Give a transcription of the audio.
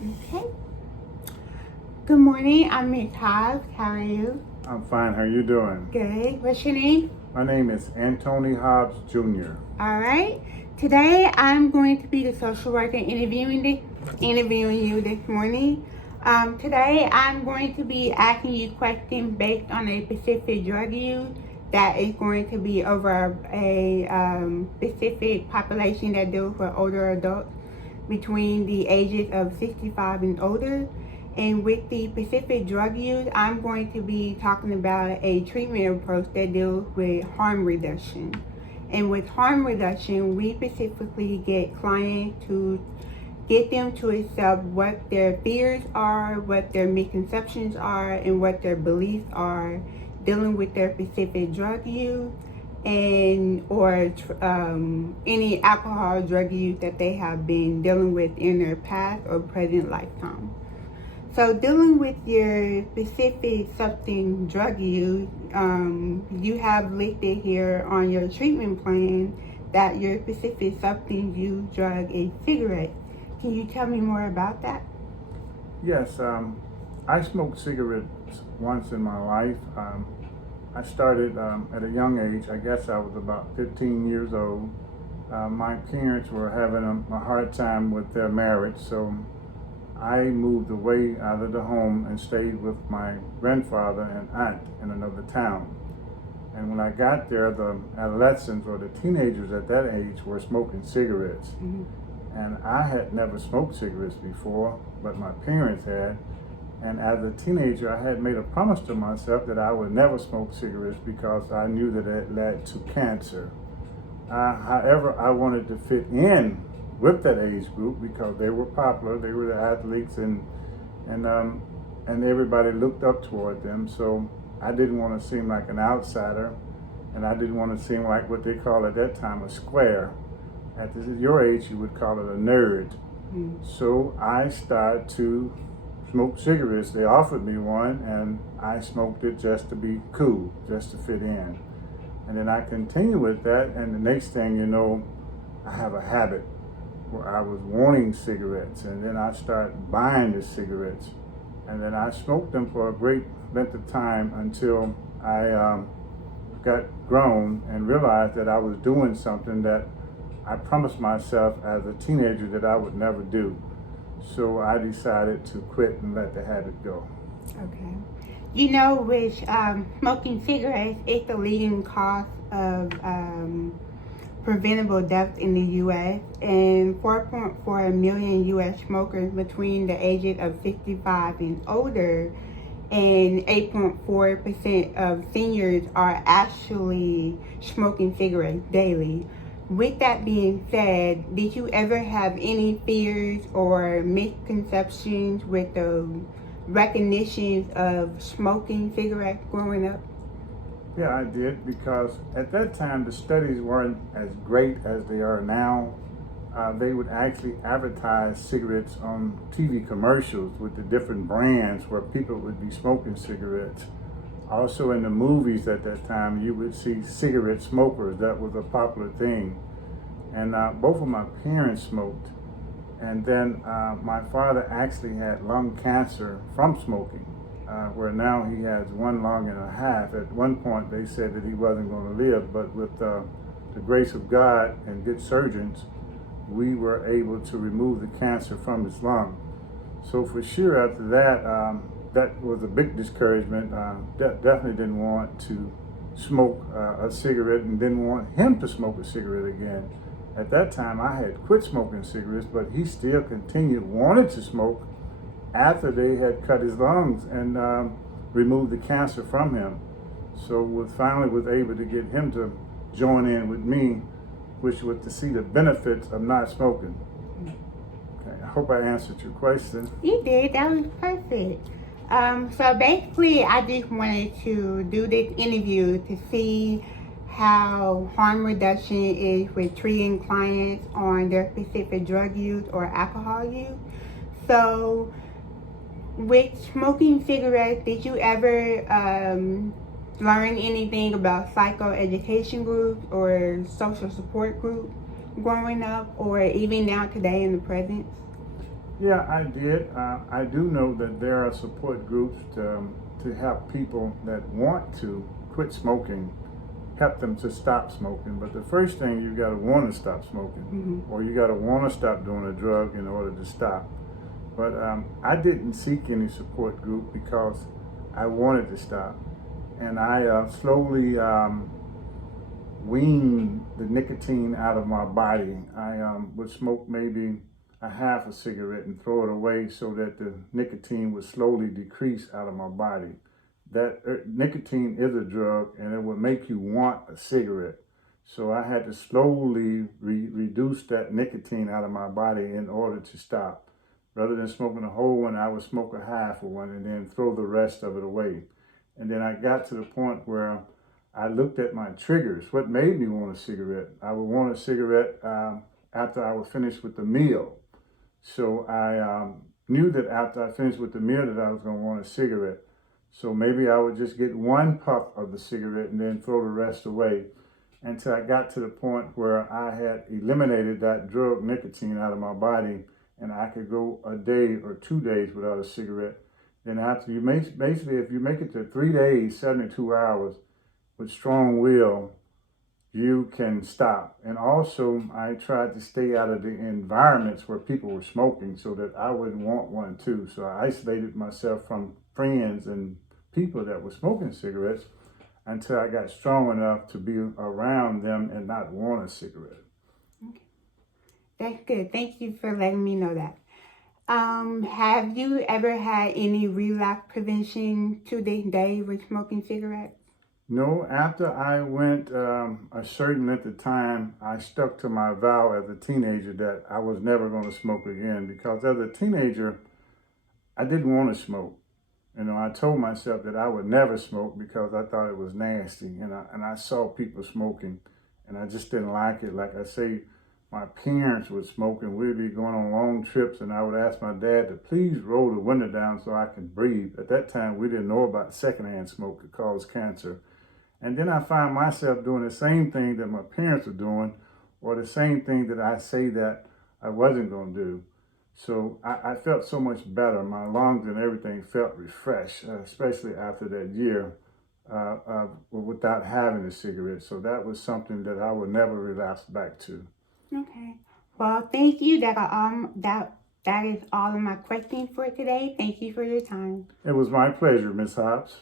Okay. Good morning. I'm Miss Hobbs. How are you? I'm fine. How you doing? Good. What's your name? My name is Anthony Hobbs Jr. All right. Today I'm going to be the social worker interviewing you this morning. Today I'm going to be asking you questions based on a specific drug use that is going to be over a specific population that deals with older adults between the ages of 65 and older. And with the specific drug use, I'm going to be talking about a treatment approach that deals with harm reduction. And with harm reduction, we specifically get clients to get them to accept what their fears are, what their misconceptions are, and what their beliefs are dealing with their specific drug use and or any alcohol drug use that they have been dealing with in their past or present lifetime. So dealing with your specific substance drug use, you have listed here on your treatment plan that your specific substance use drug is cigarettes. Can you tell me more about that? Yes, I smoked cigarettes once in my life. I started at a young age. I guess I was about 15 years old. My parents were having a hard time with their marriage, so I moved away out of the home and stayed with my grandfather and aunt in another town. And when I got there, the adolescents or the teenagers at that age were smoking cigarettes. Mm-hmm. And I had never smoked cigarettes before, but my parents had. And as a teenager, I had made a promise to myself that I would never smoke cigarettes because I knew that it led to cancer. However, I wanted to fit in with that age group because they were popular, they were the athletes, and everybody looked up toward them. So I didn't want to seem like an outsider, and I didn't want to seem like what they call at that time a square. At your age, you would call it a nerd. Mm-hmm. So I started to smoke cigarettes. They offered me one, and I smoked it just to be cool, just to fit in. And then I continued with that, and the next thing you know, I have a habit where I was wanting cigarettes, and then I started buying the cigarettes, and then I smoked them for a great length of time until I got grown and realized that I was doing something that I promised myself as a teenager that I would never do. So I decided to quit and let the habit go. Okay. You know, with smoking cigarettes, it's the leading cause of preventable deaths in the U.S. and 4.4 million U.S. smokers between the ages of 65 and older, and 8.4% of seniors are actually smoking cigarettes daily. With that being said, did you ever have any fears or misconceptions with the recognitions of smoking cigarettes growing up? Yeah, I did, because at that time the studies weren't as great as they are now. They would actually advertise cigarettes on TV commercials with the different brands where people would be smoking cigarettes. Also in the movies at that time, you would see cigarette smokers. That was a popular thing. And both of my parents smoked. And then my father actually had lung cancer from smoking, where now he has one lung and a half. At one point they said that he wasn't going to live, but with the grace of God and good surgeons, we were able to remove the cancer from his lung. So for sure after that, that was a big discouragement. Definitely didn't want to smoke a cigarette and didn't want him to smoke a cigarette again. At that time, I had quit smoking cigarettes, but he still wanted to smoke after they had cut his lungs and removed the cancer from him. So finally was able to get him to join in with me, which was to see the benefits of not smoking. Okay, I hope I answered your question. You did. That was perfect. So basically, I just wanted to do this interview to see how harm reduction is with treating clients on their specific drug use or alcohol use. So with smoking cigarettes, did you ever learn anything about psychoeducation groups or social support groups growing up, or even now today in the present? Yeah, Yeah, I did. I do know that there are support groups to help people that want to quit smoking, help them to stop smoking. But the first thing, you got to want to stop smoking, or you got to want to stop doing a drug in order to stop. But I didn't seek any support group because I wanted to stop. And I slowly weaned the nicotine out of my body. I would smoke maybe a half a cigarette and throw it away so that the nicotine would slowly decrease out of my body. That nicotine is a drug and it would make you want a cigarette. So I had to slowly reduce that nicotine out of my body in order to stop. Rather than smoking a whole one, I would smoke a half of one and then throw the rest of it away. And then I got to the point where I looked at my triggers. What made me want a cigarette? I would want a cigarette after I was finished with the meal. So I knew that after I finished with the meal that I was going to want a cigarette. So maybe I would just get one puff of the cigarette and then throw the rest away until I got to the point where I had eliminated that drug nicotine out of my body and I could go a day or 2 days without a cigarette. Then after you basically, if you make it to 3 days, 72 hours with strong will, you can stop. And also, I tried to stay out of the environments where people were smoking so that I wouldn't want one too. So I isolated myself from friends and people that were smoking cigarettes until I got strong enough to be around them and not want a cigarette. Okay. That's good. Thank you for letting me know that. Have you ever had any relapse prevention to this day with smoking cigarettes? No, after I went a certain length of time, I stuck to my vow as a teenager that I was never going to smoke again, because as a teenager, I didn't want to smoke. You know, I told myself that I would never smoke because I thought it was nasty, and I saw people smoking, and I just didn't like it. Like I say, my parents would smoke, and we'd be going on long trips, and I would ask my dad to please roll the window down so I could breathe. At that time, we didn't know about secondhand smoke could cause cancer. And then I find myself doing the same thing that my parents are doing, or the same thing that I say that I wasn't going to do. So I felt so much better. My lungs and everything felt refreshed, especially after that year without having a cigarette. So that was something that I would never relapse back to. Okay. Well, thank you. That is all of my questions for today. Thank you for your time. It was my pleasure, Ms. Hobbs.